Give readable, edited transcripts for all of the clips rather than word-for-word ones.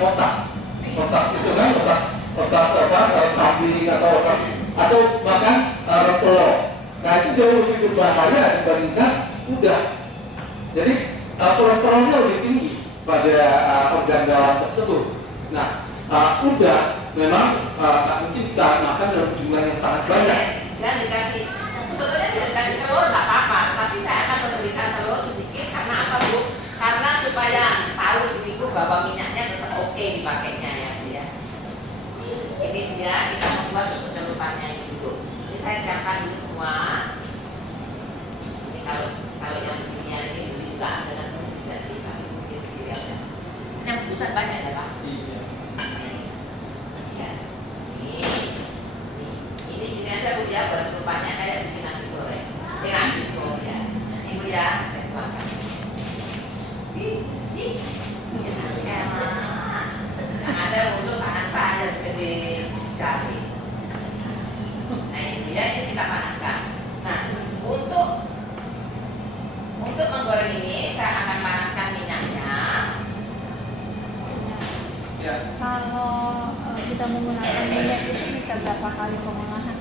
otak itu kan, otak kambing atau bahkan telur. Nah itu jauh lebih berbahaya dibandingkan udang. Jadi kolesterolnya lebih tinggi pada organ dalam tersebut. Nah udang memang mungkin kita makan dalam jumlah yang sangat banyak. Dan dikasih, sebetulnya tidak dikasih telur nggak apa-apa, tapi saya akan memberikan telur sedikit karena apa Bu? Karena supaya tahu itu bahwa minyaknya tetap oke dipakainya ya Bu ya. Ini dia kita membuat untuk celupannya itu Bu. Ini saya siapkan dulu semua. Ini kalau yang beginian ini dulu juga dengan tidak kita mungkin sendiri aja. Ini yang pusat banyak ya Pak? Iya. Ya. Ini gini aja Bu ya, buat celupannya kayak bikin nasi goreng. Ini nasi goreng ya. Ini Bu ya, saya tuangkan. Yang ada untuk tangan saya segede jari. Nah ini ya, ini kita panaskan. Nah untuk menggoreng ini saya akan panaskan minyaknya. Ya. Kalau kita menggunakan minyak itu bisa berapa kali pengolahan?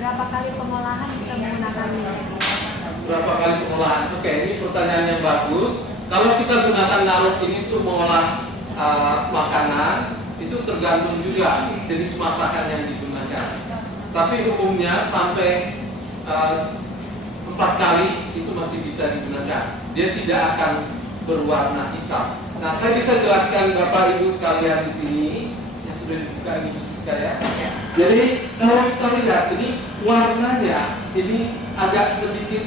Berapa kali pengolahan kita menggunakan minyak? Berapa kali pengolahan? Oke, ini pertanyaan yang bagus. Kalau kita gunakan naruk ini untuk mengolah makanan, itu tergantung juga jenis masakan yang digunakan. Tapi umumnya sampai 4 kali itu masih bisa digunakan. Dia tidak akan berwarna hitam. Nah, saya bisa jelaskan Bapak Ibu sekalian di sini yang sudah dibuka ini saya. Jadi kalau kita lihat ini warnanya ini agak sedikit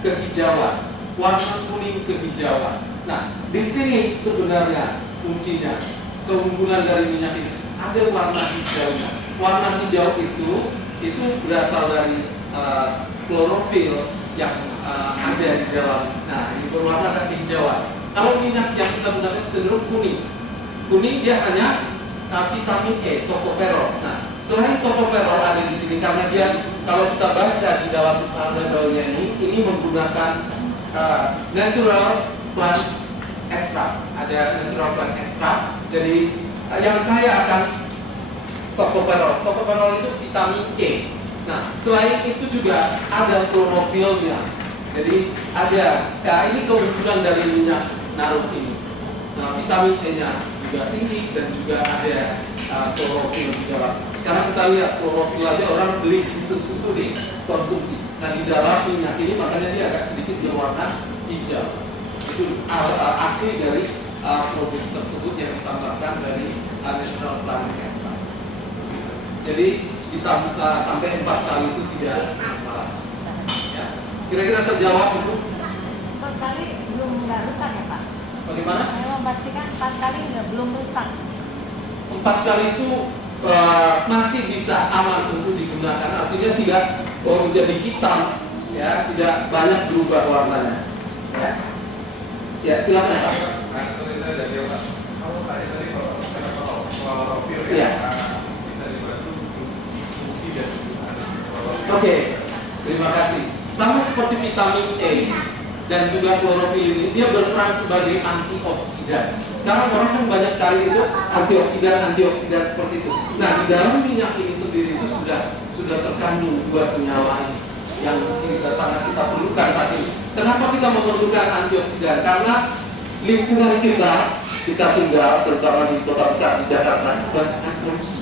kehijauan, warna kuning kehijauan. Nah, di sini sebenarnya kuncinya keunggulan dari minyak ini ada warna hijaunya. Warna hijau itu berasal dari klorofil yang ada di dalam. Nah, ini berwarna kehijauan. Kalau minyak yang kita gunakan cenderung kuning. Kuning dia hanya vitamin E, tocopherol. Nah, selain tocopherol ada di sini karena dia kalau kita baca di dalam labelnya ini menggunakan natural plant extract. Ada natural plant extract. Jadi yang kaya akan tocopherol. Tocopherol itu vitamin E. Nah, selain itu juga ada klorofilnya. Jadi ada, ini keunggulan dari minyak naruk ini. Nah, vitamin E-nya juga tinggi dan juga ada klorofil di dalam. Sekarang kita lihat klorofil aja orang beli khusus untuk dikonsumsi. Nah, di dalam minyak ini makanya dia agak sedikit berwarna hijau. Itu asli dari produk tersebut yang ditambahkan dari natural plant extract. Jadi ditambah sampai 4 kali itu tidak masalah. Ya. Kira-kira terjawab itu? 4 kali nggak rusak ya Pak? Bagaimana? Saya memastikan 4 kali belum rusak. 4 kali itu masih bisa aman untuk digunakan, artinya tidak menjadi hitam, ya, tidak banyak berubah warnanya. Ya, silakan Pak. Nah, itu saya jadi Pak. Kalau tadi klorofil Ya. bisa dibantu fungsi dan Oke, terima kasih. Sama seperti vitamin E dan juga klorofil ini, dia berperan sebagai antioksidan. Sekarang orang kan banyak cari itu antioksidan seperti itu. Nah, di dalam minyak ini sendiri itu sudah terkandung 2 senyawa ini yang sangat kita perlukan saat ini. Kenapa kita memerlukan antioksidan? Karena lingkungan kita tinggal, terutama di kota besar di Jakarta, banyak polusi.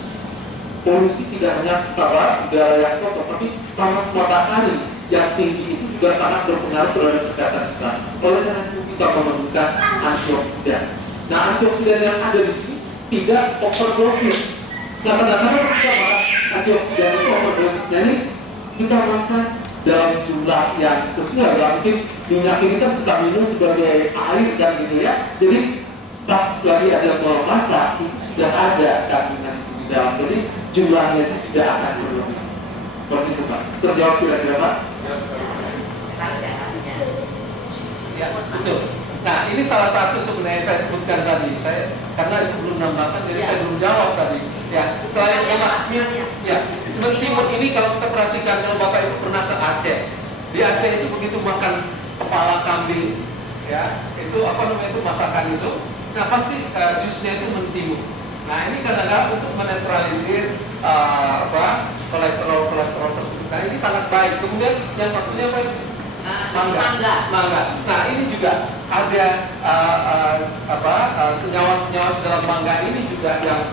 Polusi tidak hanya udara yang kotor, tapi panas matahari yang tinggi itu juga sangat berpengaruh terhadap kesehatan kita. Oleh karena itu kita memerlukan antioksidan. Nah, antioksidan yang ada di sini tidak overdosis. Kadang-kadang kita makan antioksidan itu overdosisnya ini kita makan dalam jumlah yang sesuai. Ya, mungkin minyak ini kan kita minum sebagai air dan gitu ya. Jadi pas lagi ada mau masak itu sudah ada kandungan itu di dalam. Jadi jumlahnya itu tidak akan berlebih. Seperti itu Pak. Terjawab kira-kira Pak? Ya, betul. Nah, ini salah satu sebenarnya saya sebutkan tadi. Karena itu belum nambahkan, jadi saya belum jawab tadi. Ya, selain lemaknya, ya, timun ini kalau kita perhatikan, kalau Bapak Ibu pernah ke Aceh, di Aceh itu begitu makan kepala kambing, ya, itu apa namanya itu masakan itu, Nah pasti jusnya itu mentimun. Nah ini kadang-kadang untuk menetralisir kolesterol tersebut. Nah ini sangat baik. Kemudian yang satunya apa? Mangga. Nah ini juga ada senyawa-senyawa dalam mangga ini juga yang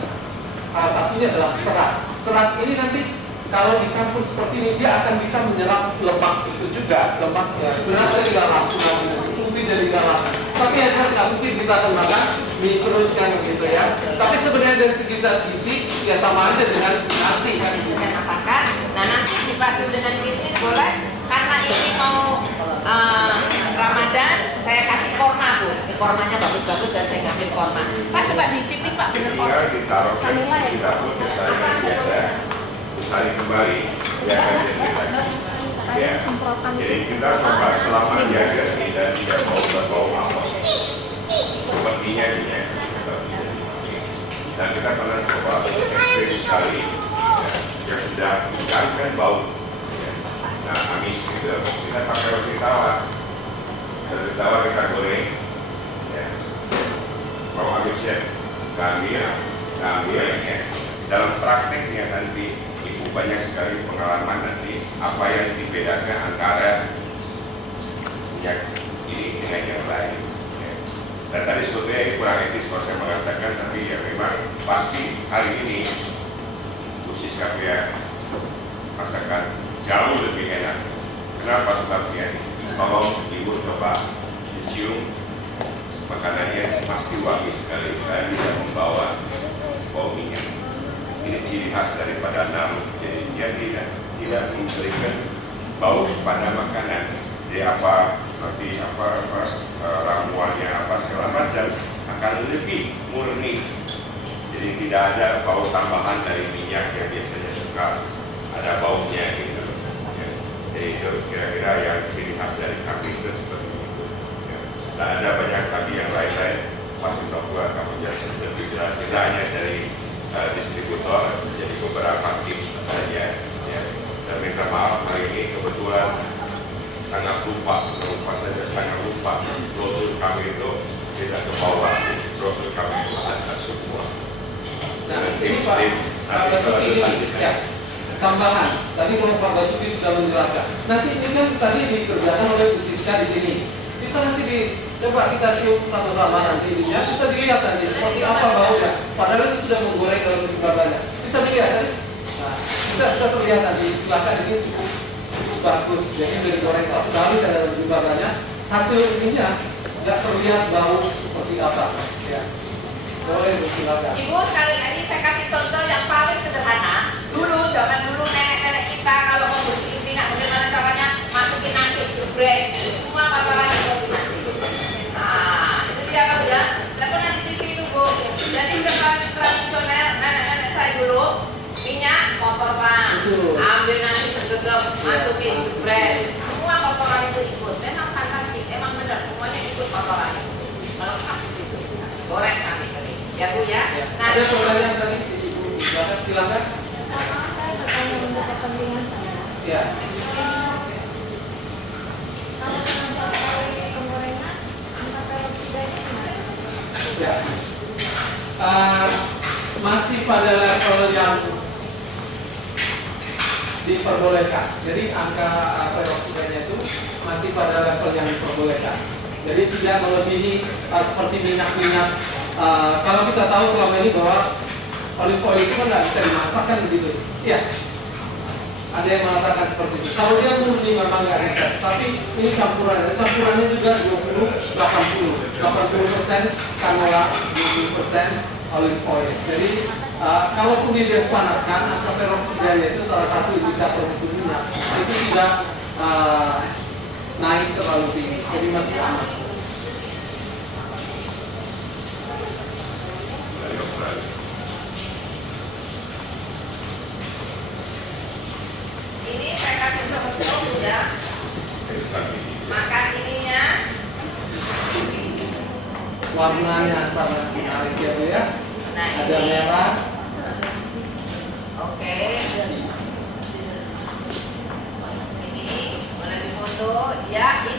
salah satunya adalah serat. Serat ini nanti kalau dicampur seperti ini dia akan bisa menyerap lemak itu juga, lemak ya. Beras jadi garam, putih jadi garam. Tapi yang jelas nggak mungkin kita akan makan mie terus kan gitu ya. Tapi sebenarnya dari segi zat gizi ya sama aja dengan nasi kan. Saya katakan, nah nanti dipadu dengan kismis boleh, karena ini mau Ramadan, saya kasih korma Bu. Ini kormanya bagus-bagus dan saya kasih korma. Pak coba dicipin Pak, bener korma. Tinggal ditaruh ke Vanilla ya? dapur misalnya biasa, saling kembali, ya kan ya. Jadi kita coba selama jaga tidak mau berbau apa, sepertinya ya. Dan kita pernah coba ekstrim sekali, yang sudah menghilangkan bau. Nah, amis gitu, kita pakai roti tawar. Roti tawar kita goreng, ya. Kalau habisnya ambil ya. Dalam prakteknya nanti ibu banyak sekali pengalaman nanti apa yang dibedakan antara minyak ini dengan yang lain. Ya. Dan tadi sebetulnya kurang etis kalau saya mengatakan, tapi ya memang pasti hari ini khusus ya masakan jauh lebih enak. Kenapa sebabnya? Kalau ibu coba cium makanannya pasti wangi sekali dan bisa membawa bau minyak. Ini ciri khas daripada namun, jadi dia tidak memberikan bau pada makanan. Jadi nanti ramuannya apa segala macam akan lebih murni. Jadi tidak ada bau tambahan dari minyak yang biasanya suka ada baunya gitu. Ya. Jadi itu kira-kira yang ciri khas dari kambing itu seperti itu. Ya. Dan ada banyak tadi yang lain-lain. Pasti tahu kamu jadi lebih jelas. Tidak hanya dari distributor, jadi beberapa tim saja. Ya. Dan minta maaf hari ini kebetulan sangat lupa brosur kami itu tidak ke bawah, brosur kami itu ada semua. Nah ini Pak Basuki ya. Tambahan, tadi kalau Pak Basuki sudah menjelaskan. Nanti ini kan tadi dikerjakan oleh Bu Siska di sini. Bisa nanti coba kita cium sama-sama nanti ini ya. Bisa dilihat nanti seperti apa baunya. Padahal itu sudah menggoreng dalam banyak. Bisa dilihat tadi. Nah, bisa terlihat nanti. Silakan ini cukup bagus. Jadi dari goreng satu kali dan dalam jumlah banyak. Hasil ininya nggak terlihat bau seperti apa. Ya. Boleh silakan. Ibu sekali lagi saya kasih contoh yang paling sederhana. Zaman dulu nenek-nenek kita kalau mau bersihin minyak bagaimana caranya masukin nasi jebrek, semua bakalan masukin nasi. Nah itu tidak tahu ya. Tapi nanti TV itu Bu. Jadi cara tradisional nenek-nenek saya dulu minyak kotor Pak, ambil nasi segegep, masukin jebrek, semua kotoran itu ikut. Memang fantasi, emang benar semuanya ikut kotoran itu. Kalau gitu, goreng sampai kering. Ya Bu ya. Nah, ada pertanyaan tadi Ibu silakan. Saya bertanya untuk kepentingan saya. Ya. Kalau penggorengan, angka peroksidanya gimana? Ya. Masih pada level yang diperbolehkan. Jadi angka peroksidanya itu masih pada level yang diperbolehkan. Jadi tidak melebihi seperti minyak-minyak. Kalau kita tahu selama ini bahwa olive oil itu kan nggak bisa dimasak kan begitu. Iya. Ada yang mengatakan seperti itu. Kalau dia murni memang nggak bisa. Tapi ini campuran. Campurannya juga 80% canola, 20% olive oil. Jadi kalaupun dia dipanaskan, angka peroksidanya itu salah satu indikator untuk minyak itu tidak naik terlalu tinggi. Jadi masih aman. ini saya kasih contoh ya. Makan ininya. Warnanya sangat menarik ya Bu ya. Nah, Ada ini. merah. Oke. Ini mana di foto? Ya, ini